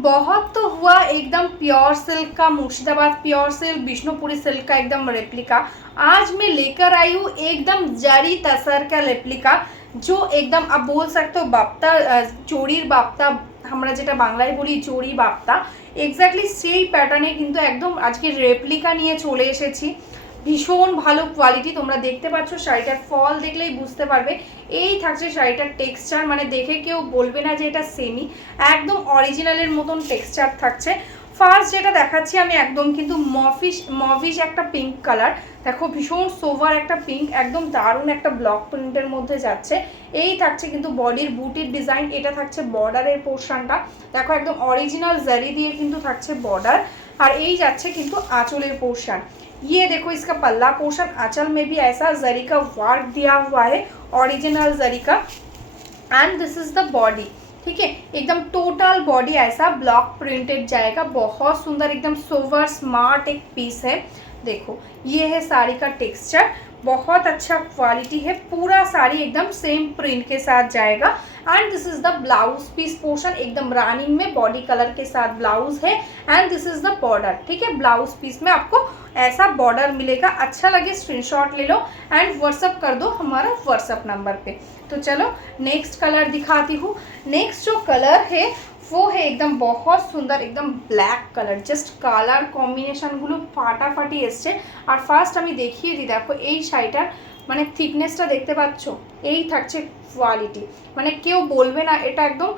बहुत तो हुआ एकदम प्योर सिल्क का, Murshidabad pure silk, Bishnupuri silk का एकदम रेप्लिका। आज मैं लेकर आई हूँ एकदम जरी तसर का रेप्लिका, जो एकदम आप बोल सकते हो बाप्ता, चोड़ीर बाप्ता, আমরা যেটা বাংলায় বলি চড়ি বাপ্তা, এক্স্যাক্টলি সেই প্যাটার্নে কিন্তু একদম আজকে রেপ্লিকা নিয়ে চলে এসেছি। ভীষণ ভালো কোয়ালিটি, তোমরা দেখতে পাচ্ছ শাড়িটার ফল দেখলেই বুঝতে পারবে। এই থাকছে শাড়িটার টেক্সচার, মানে দেখে কেউ বলবে না যে এটা সেমি, একদম অরিজিনালের মতন টেক্সচার থাকছে। ফার্স্ট যেটা দেখাচ্ছি আমি একদম কিন্তু মভিশ একটা পিঙ্ক কালার, দেখো ভীষণ সোভার একটা পিঙ্ক, একদম দারুণ একটা ব্লক প্রিন্টের মধ্যে যাচ্ছে। এই থাকছে কিন্তু বডির বুটির ডিজাইন, এটা থাকছে বর্ডারের পোর্শনটা, দেখো একদম অরিজিনাল জারি দিয়ে কিন্তু থাকছে বর্ডার। আর এই যাচ্ছে কিন্তু আঁচলের পোর্শন। ये देखो इसका पल्ला पोर्शन, आंचल में भी ऐसा जरी का वर्क दिया हुआ है, ओरिजिनल जरी का। And this is the body, ठीक है, एकदम टोटल बॉडी ऐसा ब्लॉक प्रिंटेड जाएगा, बहुत सुंदर एकदम सोवर स्मार्ट एक पीस है। देखो ये है साड़ी का टेक्सचर, बहुत अच्छा क्वालिटी है, पूरा साड़ी एकदम सेम प्रिंट के साथ जाएगा। And this is the blouse piece portion, एकदम रनिंग में बॉडी कलर के साथ ब्लाउज है। And this is the border, ठीक है, ब्लाउज पीस में आपको ऐसा बॉर्डर मिलेगा। अच्छा लगे स्क्रीनशॉट ले लो एंड व्हाट्सअप कर दो हमारा व्हाट्सअप नंबर पे। तो चलो नेक्स्ट कलर दिखाती हूँ। नेक्स्ट जो कलर है वो है एकदम बहुत सुंदर एकदम ब्लैक कलर, জাস্ট কালার কম্বিনেশনগুলো ফাটাফাটি এসছে। আর ফার্স্ট আমি দেখিয়ে দিই, দেখো এই শাড়িটার মানে থিকনেসটা দেখতে পাচ্ছ, এই থাকছে কোয়ালিটি, মানে কেউ বলবে না এটা একদম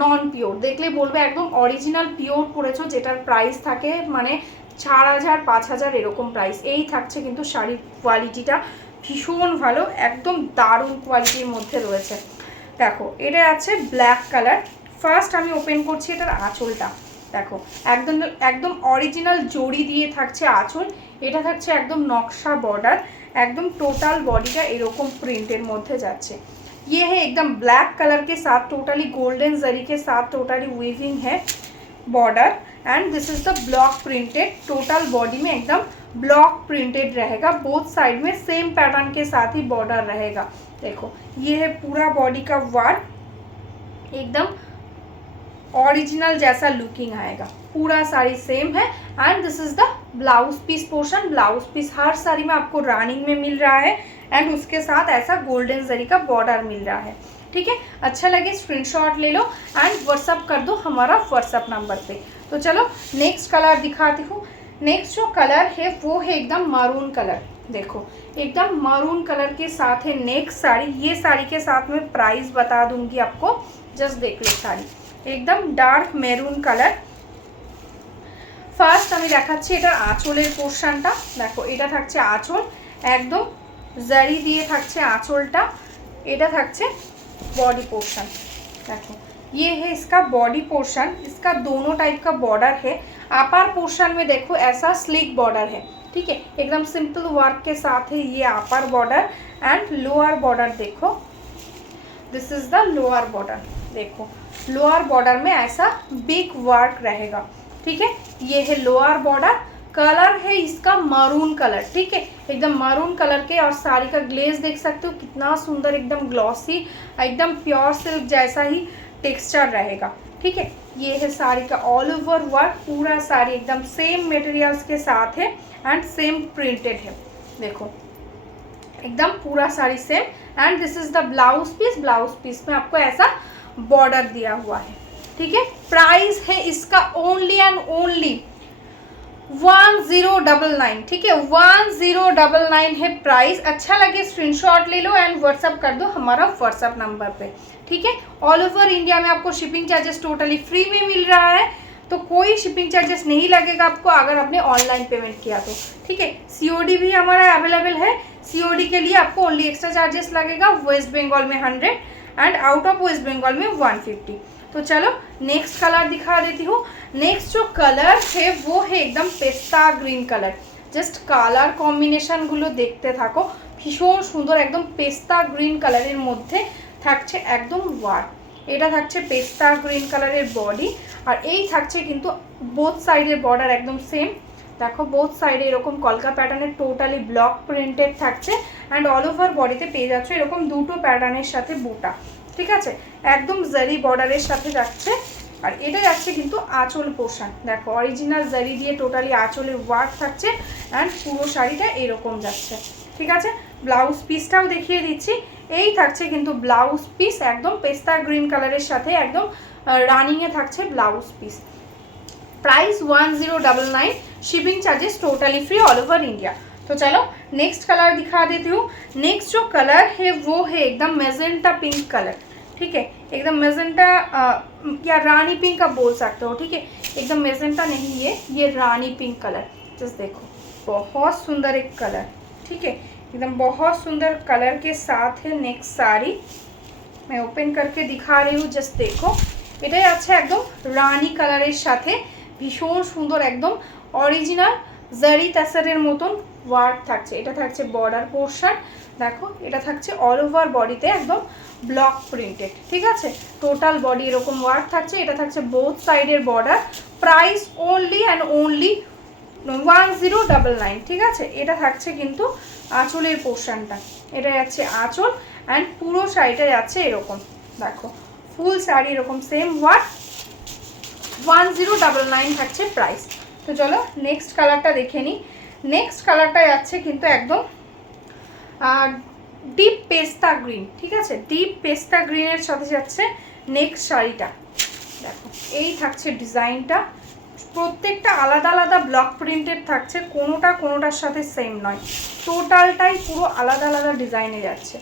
নন পিওর, দেখলে বলবে একদম অরিজিনাল পিওর পরেছো, যেটার প্রাইস থাকে মানে 4000 5000 এরকম প্রাইস। এই থাকছে কিন্তু শাড়ির কোয়ালিটিটা ভীষণ ভালো, একদম দারুণ কোয়ালিটির মধ্যে রয়েছে। দেখো এটা আছে ব্ল্যাক কালার। ফার্স্ট আমি ওপেন করছি এটার আঁচলটা, দেখো একদম একদম অরিজিনাল জড়ি দিয়ে থাকছে আঁচল, এটা থাকছে একদম নকশা বর্ডার, একদম টোটাল বডিটা এরকম প্রিন্টের মধ্যে যাচ্ছে। ये है एकदम ब्लैक कलर के साथ टोटली गोल्डन जरी के साथ टोटली वीविंग है border. And this is the block printed, total body में एकदम ब्लॉक प्रिंटेड रहेगा, बोथ साइड में सेम पैटर्न के साथ ही बॉर्डर रहेगा। देखो ये है पूरा बॉडी का वर्क, एकदम ओरिजिनल जैसा लुकिंग आएगा, पूरा साड़ी सेम है। And this is the blouse piece portion, blouse piece हर साड़ी में आपको रनिंग में मिल रहा है एंड उसके साथ ऐसा गोल्डन जरी का बॉर्डर मिल रहा है, ठीक है। अच्छा लगे स्क्रीनशॉट ले लो एंड व्हाट्सअप कर दो हमारा व्हाट्सअप नंबर पे। तो चलो नेक्स्ट कलर दिखाती हूँ। नेक्स्ट जो कलर है वो है एकदम मरून कलर, देखो एकदम मरून कलर के साथ है नेक्स्ट साड़ी। ये साड़ी के साथ में प्राइस बता दूंगी आपको, जस्ट देख लो साड़ी एकदम डार्क মেরুন কালার। ফার্স্ট আমি দেখাচ্ছি এটার আঁচলের পোর্শনটা, দেখো এটা থাকছে আঁচল, একদম জারি দিয়ে থাকছে আঁচলটা, এটা থাকছে बॉडी पोर्शन। देखो ये है इसका बॉडी पोर्शन, इसका दोनों टाइप का बॉर्डर है। अपर पोर्शन में देखो ऐसा स्लिक बॉर्डर है, ठीक है, एकदम सिंपल वर्क के साथ है ये upper border. And lower border देखो, this is the lower border, देखो लोअर बॉर्डर में ऐसा बिग वर्क रहेगा, ठीक है। ये है लोअर बॉर्डर, कलर है इसका मरून कलर, ठीक है, एकदम मरून कलर के। और साड़ी का ग्लेज देख सकते हो कितना सुंदर, एकदम ग्लॉसी, एकदम प्योर सिल्क जैसा ही टेक्सचर रहेगा, ठीक है। ये है साड़ी का ऑल ओवर वर्क, पूरा साड़ी एकदम सेम मटेरियल्स के साथ है एंड सेम प्रिंटेड है, देखो एकदम पूरा sari same. And this is the blouse piece, blouse piece में आपको ऐसा बॉर्डर दिया हुआ है, ठीक है। प्राइस है इसका ओनली एंड ओनली 1099, ठीक है, 1099 है प्राइस। अच्छा लगे स्क्रीनशॉट ले लो एंड व्हाट्सअप कर दो हमारा व्हाट्सअप नंबर पे, ठीक है। ऑल ओवर इंडिया में आपको शिपिंग चार्जेस टोटली फ्री में मिल रहा है, तो कोई शिपिंग चार्जेस नहीं लगेगा आपको अगर आपने ऑनलाइन पेमेंट किया तो, ठीक है। सीओडी भी हमारा अवेलेबल है, सीओडी के लिए आपको ओनली एक्स्ट्रा चार्जेस लगेगा, वेस्ट बंगाल में 100 and out of West Bengal में 150। तो चलो नेक्स्ट कलर दिखा देती हूँ। नेक्स्ट जो कलर है वो है एकदम पेस्ता ग्रीन कलर, জাস্ট কালার কম্বিনেশনগুলো দেখতে থাকো, ভীষণ সুন্দর একদম পেস্তা গ্রিন কালারের মধ্যে থাকছে একদম ওয়ার্ক। এটা থাকছে পেস্তা গ্রিন কালারের বডি, আর এই থাকছে কিন্তু বোথ সাইডের বর্ডার একদম সেম। দেখো বোথ সাইডে এরকম কলকা প্যাটার্নের টোটালি ব্লক প্রিন্টেড থাকছে অ্যান্ড অল ওভার বডিতে পেয়ে যাচ্ছে এরকম দুটো প্যাটার্নের সাথে বুটা, ঠিক আছে, একদম জারি বর্ডারের সাথে যাচ্ছে। আর এটা যাচ্ছে কিন্তু আঁচল পোর্শন, দেখো অরিজিনাল জারি দিয়ে টোটালি আঁচলের ওয়ার্ক থাকছে অ্যান্ড পুরো শাড়িটা এরকম যাচ্ছে। ঠিক আছে, ব্লাউজ পিসটাও দেখিয়ে দিচ্ছি। এই থাকছে কিন্তু ব্লাউজ পিস, একদম পেস্তা গ্রিন কালারের সাথে একদম রানিংয়ে থাকছে blouse piece. Price 1099, shipping charges totally free all over India. तो चलो नेक्स्ट कलर दिखा देती हूँ। नेक्स्ट जो कलर है वो है एकदम मेजेंटा पिंक कलर। ठीक है, एकदम मेजेंटा या रानी पिंक आप बोल सकते हो। ठीक है, एकदम मेजेंटा नहीं, ये रानी पिंक कलर। जस्ट देखो बहुत सुंदर एक कलर। ठीक है, एकदम बहुत सुंदर कलर के साथ है नेक्स्ट साड़ी। मैं ओपन करके दिखा रही हूँ, जस्ट देखो এটাই আছে একদম রানী কালারের সাথে ভীষণ সুন্দর একদম অরিজিনাল জারি তাসারের মতন ওয়ার্ক থাকছে। এটা থাকছে বর্ডার পোর্শন, দেখো এটা থাকছে অল ওভার বডিতে একদম ব্লক প্রিন্টেড। ঠিক আছে, টোটাল বডি এরকম ওয়ার্ক থাকছে। এটা থাকছে বোথ সাইডের border. Price only and only 1099। ঠিক আছে, এটা থাকছে কিন্তু আঁচলের পোর্শনটা, এটা যাচ্ছে আঁচল অ্যান্ড পুরো শাড়িটা যাচ্ছে এরকম, দেখো ফুল শাড়ি এরকম সেম ওয়ার্ক। 1099 থাকছে প্রাইস। তো চলো নেক্সট কালারটা দেখে নিই। নেক্সট কালারটা যাচ্ছে কিন্তু একদম ডিপ পেস্তা গ্রিন। ঠিক আছে, ডিপ পেস্তা গ্রিনের সাথে যাচ্ছে নেক্সট শাড়িটা। দেখো এই থাকছে ডিজাইনটা, প্রত্যেকটা আলাদা আলাদা ব্লক প্রিন্টেড থাকছে, কোনোটার সাথে সেম নয়, টোটালটাই পুরো আলাদা আলাদা ডিজাইনে যাচ্ছে।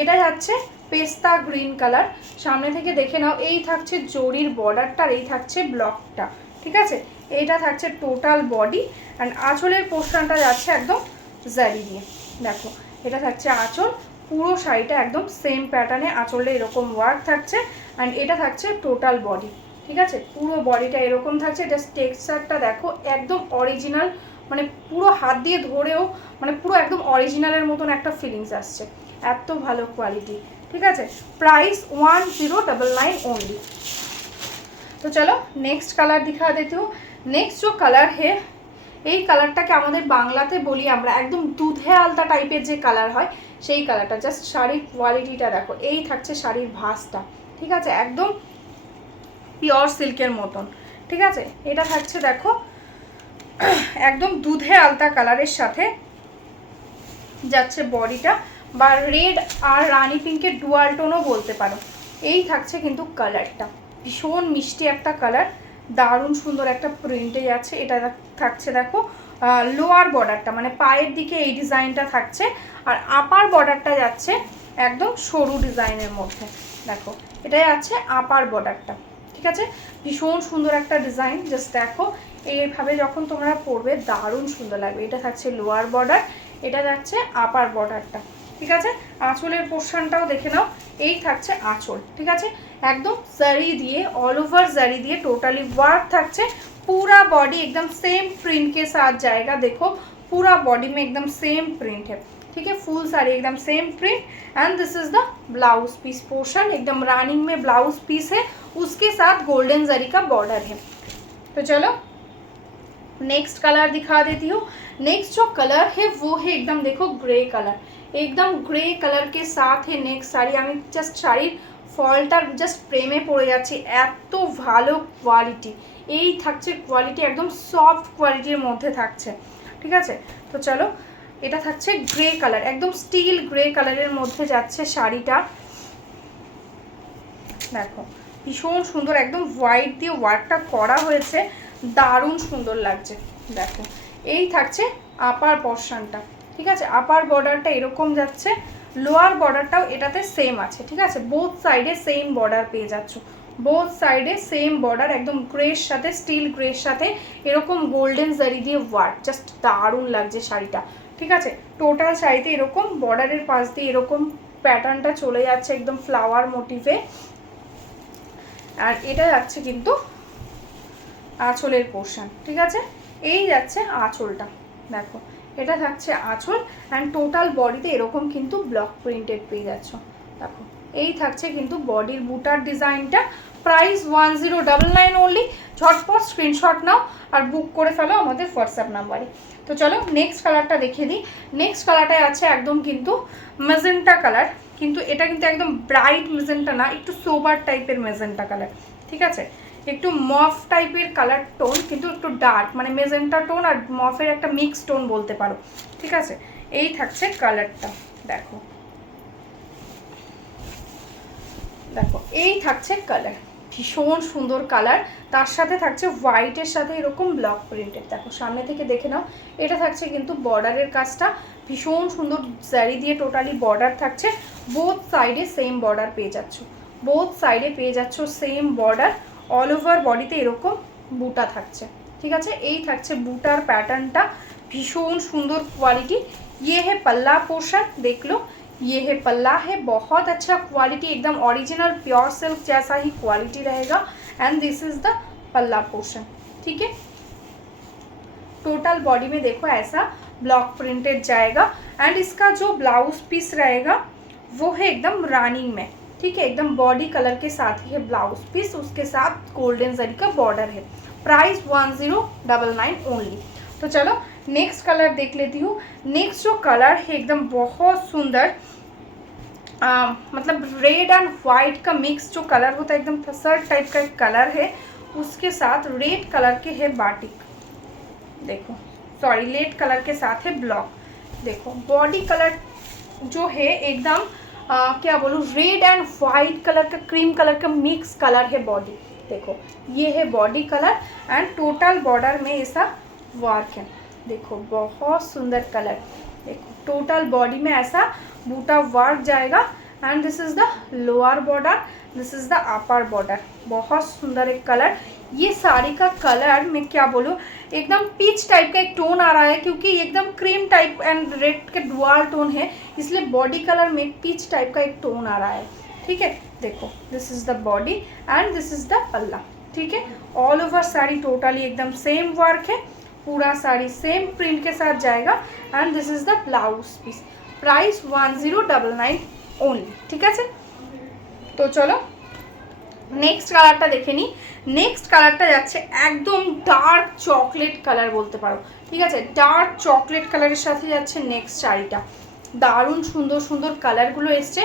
এটা যাচ্ছে পেস্তা গ্রিন কালার, সামনে থেকে দেখে নাও। এই থাকছে জরির বর্ডারটা, আর এই থাকছে ব্লকটা। ঠিক আছে, এইটা থাকছে টোটাল বডি অ্যান্ড আঁচলের পোর্শনটা যাচ্ছে একদম জারি দিয়ে। দেখো এটা থাকছে আঁচল, পুরো শাড়িটা একদম সেম প্যাটার্নে আঁচলে এরকম ওয়ার্ক থাকছে অ্যান্ড এটা থাকছে টোটাল বডি। ঠিক আছে, পুরো বডিটা এরকম থাকছে। এটা টেক্সচারটা দেখো একদম অরিজিনাল, মানে পুরো হাত দিয়ে ধরেও মানে পুরো একদম অরিজিনালের মতন একটা ফিলিংস আসছে, এত ভালো কোয়ালিটি। ঠিক আছে, प्राइस 1099 ओनली। तो चलो नेक्स्ट कलर दिखा देती हूँ। नेक्स्ट जो कलर है এই কালারটাকে আমাদের বাংলাতে বলি আমরা একদম দুধে আলতা টাইপের যে কালার হয় সেই কালারটা। জাস্ট শাড়ির কোয়ালিটিটা দেখো, এই থাকছে শাড়ির ভাঁজটা। ঠিক আছে, একদম পিওর সিল্কের মতন। ঠিক আছে, এটা থাকছে দেখো একদম দুধে আলতা কালারের সাথে যাচ্ছে বডিটা, বা রেড আর রানি পিঙ্কের ডুয়াল টোনও বলতে পারো। এই থাকছে কিন্তু কালারটা, ভীষণ মিষ্টি একটা কালার, দারুণ সুন্দর একটা প্রিন্টে যাচ্ছে। এটা থাকছে দেখো লোয়ার বর্ডারটা, মানে পায়ের দিকে এই ডিজাইনটা থাকছে, আর আপার বর্ডারটা যাচ্ছে একদম সরু ডিজাইনের মধ্যে। দেখো এটা যাচ্ছে আপার বর্ডারটা। ঠিক আছে, ভীষণ সুন্দর একটা ডিজাইন। জাস্ট দেখো এইভাবে যখন তোমরা পরবে দারুণ সুন্দর লাগবে। এটা থাকছে লোয়ার বর্ডার, এটা যাচ্ছে আপার বর্ডারটা। ঠিক আছে, আঁচলের পোর্শনটাও দেখে নাও, এই থাকছে আঁচল। ঠিক আছে, एकदम जरी दिए ऑल ओवर जरी दिए टोटली वर्क থাকছে पूरा बॉडी एकदम सेम प्रिंट के साथ जाएगा। देखो पूरा बॉडी में एकदम सेम प्रिंट है, ठीक है, फुल साड़ी एकदम same print and this is the blouse piece portion, एकदम रनिंग में ब्लाउज पीस है, उसके साथ गोल्डन जरी का बॉर्डर है। तो चलो नेक्स्ट कलर दिखा देती हूँ। नेक्स्ट जो कलर है वो है एकदम देखो ग्रे कलर, एकदम ग्रे कलर के साथ है नेक्स्ट साड़ी। আমি জাস্ট শাড়ির ফলটার জাস্ট প্রেমে পড়ে যাচ্ছি, এত ভালো কোয়ালিটি। এই থাকছে কোয়ালিটি একদম সফট কোয়ালিটির মধ্যে থাকছে, ঠিক আছে। তো চলো এটা থাকছে গ্রে কালার, একদম স্টিল গ্রে কালারের মধ্যে যাচ্ছে শাড়িটা। দেখো ভীষণ সুন্দর, একদম হোয়াইট দিয়ে ওয়ার্কটা করা হয়েছে, দারুণ সুন্দর লাগছে। দেখো এই থাকছে আপার পোর্শনটা, ঠিক আছে, আপার বর্ডারটা এরকম যাচ্ছে, লোয়ার বর্ডারটাও এটাতে সেম আছে, ঠিক আছে, বোথ সাইডে সেম বর্ডার পেয়ে যাচ্ছ, বোথ সাইডে সেম বর্ডার, একদম গ্রের সাথে স্টিল গ্রের সাথে এরকম গোল্ডেন জারি দিয়ে ওয়ার্ক, জাস্ট দারুণ লাগছে শাড়িটা, ঠিক আছে। টোটাল শাড়িতে এরকম বর্ডারের পাশ দিয়ে এরকম প্যাটার্নটা চলে যাচ্ছে একদম ফ্লাওয়ার মোটিভে। আর এটা যাচ্ছে কিন্তু আঁচলের পোর্শন, ঠিক আছে, এই যাচ্ছে আঁচলটা। দেখো এটা থাকছে আঁচল অ্যান্ড টোটাল বডিতে এরকম কিন্তু ব্লক প্রিন্টেড পেয়ে যাচ্ছ। দেখো এই থাকছে কিন্তু বডির বুটার ডিজাইনটা। Price 1099 only. ঝটপট স্ক্রিনশট নাও আর বুক করে ফেলো আমাদের হোয়াটসঅ্যাপ নাম্বারে। তো চলো নেক্সট কালারটা দেখিয়ে দিই। নেক্সট কালারটায় আছে একদম কিন্তু ম্যাজেন্টা কালার, কিন্তু এটা কিন্তু একদম ব্রাইট ম্যাজেন্টা না, একটু সোবার টাইপের ম্যাজেন্টা কালার, ঠিক আছে। একটু মফ টাইপের কালার টোন, কিন্তু একটু ডার্ক, মানে মেজেন্টা টোন আর মফের একটা মিক্স টোন বলতে পারো। ঠিক আছে, এই থাকছে কালারটা। দেখো দেখো এই থাকছে কালার, ভীষণ সুন্দর কালার। তার সাথে থাকছে হোয়াইটের সাথে এরকম ব্লক প্রিন্টেড। দেখো সামনে থেকে দেখে নাও, এটা থাকছে কিন্তু বর্ডারের কাজটা, ভীষণ সুন্দর জারি দিয়ে টোটালি বর্ডার থাকছে। বোথ সাইডে সেম বর্ডার পেয়ে যাচ্ছ, বোথ সাইডে পেয়ে যাচ্ছ সেম বর্ডার। অল ওভার বডিতে এরকম বুটা থাকছে। ঠিক আছে, এই থাকছে বুটার প্যাটার্নটা, भीषण सुंदर क्वालिटी। ये है पल्ला पोर्शन, देख लो ये है पल्ला है, बहुत अच्छा क्वालिटी, एकदम ओरिजिनल प्योर सिल्क जैसा ही क्वालिटी रहेगा। And this is the palla portion. ठीक है, टोटल बॉडी में देखो ऐसा ब्लॉक प्रिंटेड जाएगा। एंड इसका जो ब्लाउज पीस रहेगा वो है एकदम रनिंग में। ठीक है, एकदम बॉडी कलर के साथ ही है ब्लाउज पीस, उसके साथ गोल्डन जरी का बॉर्डर है। Price 1099 only. तो चलो नेक्स्ट कलर देख लेती हूँ। नेक्स्ट जो कलर है एकदम बहुत सुंदर, मतलब रेड एंड वाइट का मिक्स जो कलर होता है, एकदम थसर टाइप का एक कलर है, उसके साथ रेड कलर के है बाटिक। देखो सॉरी, रेड कलर के साथ है ब्लॉक। देखो बॉडी कलर जो है एकदम क्या बोलूँ, रेड एंड वाइट कलर का, क्रीम कलर का मिक्स कलर है बॉडी। देखो ये है body colour and total border में ऐसा वर्क है। देखो बहुत सुंदर कलर, देखो टोटल बॉडी में ऐसा बूटा वर्क जाएगा। And this is the lower border, this is the upper border. बहुत सुंदर एक कलर। ये साड़ी का कलर मैं क्या बोलूँ, एकदम पीच टाइप का एक टोन आ रहा है, क्योंकि एकदम क्रीम टाइप एंड रेड के डुअल टोन है, इसलिए बॉडी कलर में पीच टाइप का एक टोन आ रहा है। ठीक है, देखो this is the body and this is the palla. ठीक है, ऑल ओवर साड़ी टोटली एकदम सेम वर्क है, पूरा साड़ी सेम प्रिंट के साथ जाएगा। And this is the blouse piece. Price 1099 only. ठीक है, तो चलो नेक्स्ट কালারটা দেখে নিই। নেক্সট কালারটা যাচ্ছে একদম ডার্ক চকলেট কালার বলতে পারো। ঠিক আছে, ডার্ক চকলেট কালারের সাথে যাচ্ছে নেক্সট শাড়িটা। দারুণ সুন্দর সুন্দর কালারগুলো এসছে,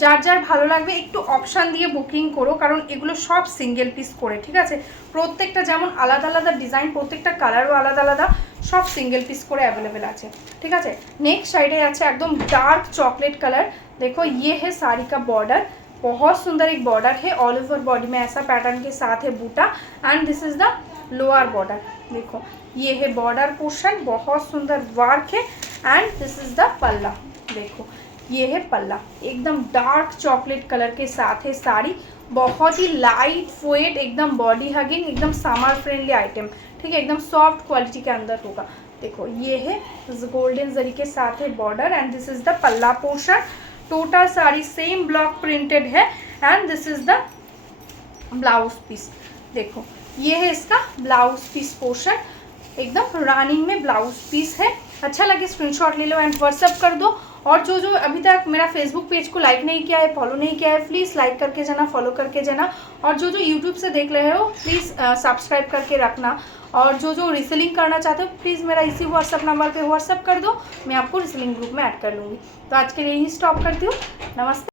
যার যার ভালো লাগবে একটু অপশান দিয়ে বুকিং করো, কারণ এগুলো সব সিঙ্গেল পিস করে। ঠিক আছে, প্রত্যেকটা যেমন আলাদা আলাদা ডিজাইন, প্রত্যেকটা কালারও আলাদা আলাদা, সব সিঙ্গেল পিস করে অ্যাভেলেবেল আছে। ঠিক আছে, नेक्स्ट साइडे আছে एकदम डार्क चॉकलेट कलर। देखो ये है साड़ी का बॉर्डर, बहुत सुंदर एक बॉर्डर है, ऑल ओवर बॉडी में ऐसा पैटर्न के साथ है बूटा। And this is the lower border. देखो ये है बॉर्डर पोर्शन, बहुत सुंदर वर्क है। एंड दिस इज द पल्ला। देखो ये है पल्ला, एकदम डार्क चॉकलेट कलर के साथ है साड़ी, बहुत ही लाइट वेट, एकदम बॉडी हगिंग, एकदम समर फ्रेंडली आइटम। ठीक है, एकदम सॉफ्ट क्वालिटी के अंदर होगा। देखो ये है गोल्डन जरी के साथ है border. And this is the palla portion. Total sari same block printed है। And this is the blouse piece. देखो ये है इसका ब्लाउज पीस पोर्शन, एकदम रनिंग में ब्लाउज पीस है। अच्छा लगे स्क्रीनशॉट ले लो एंड व्हाट्सअप कर दो। और जो जो अभी तक मेरा फेसबुक पेज को लाइक नहीं किया है, फॉलो नहीं किया है, प्लीज़ लाइक करके जाना, फॉलो करके जाना। और जो जो यूट्यूब से देख रहे हो प्लीज़ सब्सक्राइब करके रखना। और जो जो रीसेलिंग करना चाहते हो प्लीज़ मेरा इसी व्हाट्सअप नंबर पे व्हाट्सअप कर दो, मैं आपको रीसेलिंग ग्रुप में ऐड कर लूँगी। तो आज के लिए यही स्टॉप करती हूँ। नमस्ते।